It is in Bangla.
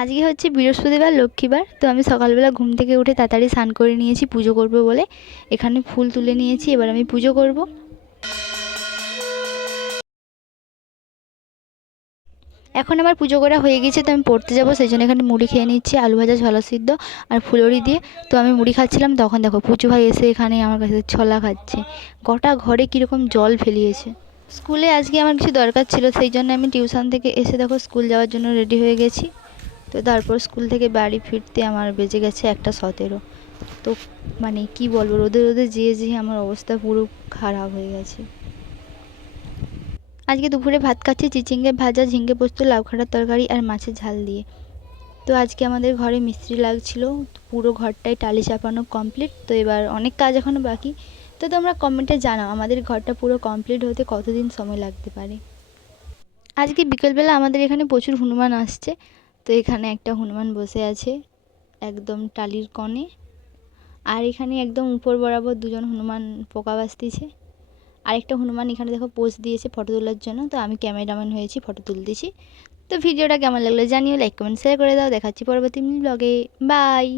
আজকে হচ্ছে বৃহস্পতিবার, লক্ষ্মীবার। তো আমি সকালবেলা ঘুম থেকে উঠে তাড়াতাড়ি স্নান করে নিয়েছি পুজো করব বলে। এখানে ফুল তুলে নিয়েছি, এবার আমি পুজো করব। এখন আমার পুজো করা হয়ে গেছে, তো আমি পড়তে যাবো, সেই জন্য এখানে মুড়ি খেয়ে নিচ্ছি, আলু ভাজা, ছোলা সিদ্ধ আর ফুলুরি দিয়ে। তো আমি মুড়ি খাচ্ছিলাম, তখন দেখো পুচু ভাই এসে এখানে আমার কাছে ছোলা খাচ্ছে। গোটা ঘরে কীরকম জল ফেলিয়েছে। স্কুলে আজকে আমার কিছু দরকার ছিল, সেই জন্য আমি টিউশন থেকে এসে দেখো স্কুল যাওয়ার জন্য রেডি হয়ে গেছি। তো তারপর স্কুল থেকে বাড়ি ফিরতে আমার বেজে গেছে 1:17। তো মানে কি বলবো, রোদে রোদে যেয়ে যেয়ে আমার অবস্থা পুরো খারাপ হয়ে গেছে। আজকে দুপুরে ভাত খাচ্ছি চিচিঙ্গে ভাজা, ঝিঙ্গে পোস্ত, লাউ খাটার তরকারি আর মাছের ঝাল দিয়ে। তো আজকে আমাদের ঘরে মিস্ত্রি লাগছিল, পুরো ঘরটাই টালি চাপানো কমপ্লিট। তো এবার অনেক কাজ এখনও বাকি। তো তোমরা কমেন্টে জানাও আমাদের ঘরটা পুরো কমপ্লিট হতে কতদিন সময় লাগতে পারে। আজকে বিকেলবেলা আমাদের এখানে প্রচুর হনুমান আসছে। তো এখানে একটা হনুমান বসে আছে একদম টালির কোণে, আর এখানে একদম উপর বরাবর দুজন হনুমান পোকা বাঁচতেছে। আরেকটা হনুমান এখানে দেখো পোজ দিয়েছে ফটো তোলার জন্য। তো আমি ক্যামেরাম্যান হয়েছি, ফটো তুলতেছি। তো ভিডিওটা কেমন লাগলো জানিও, লাইক কমেন্ট শেয়ার করে দাও। দেখাচ্ছি পরবর্তী ব্লগে। বাই।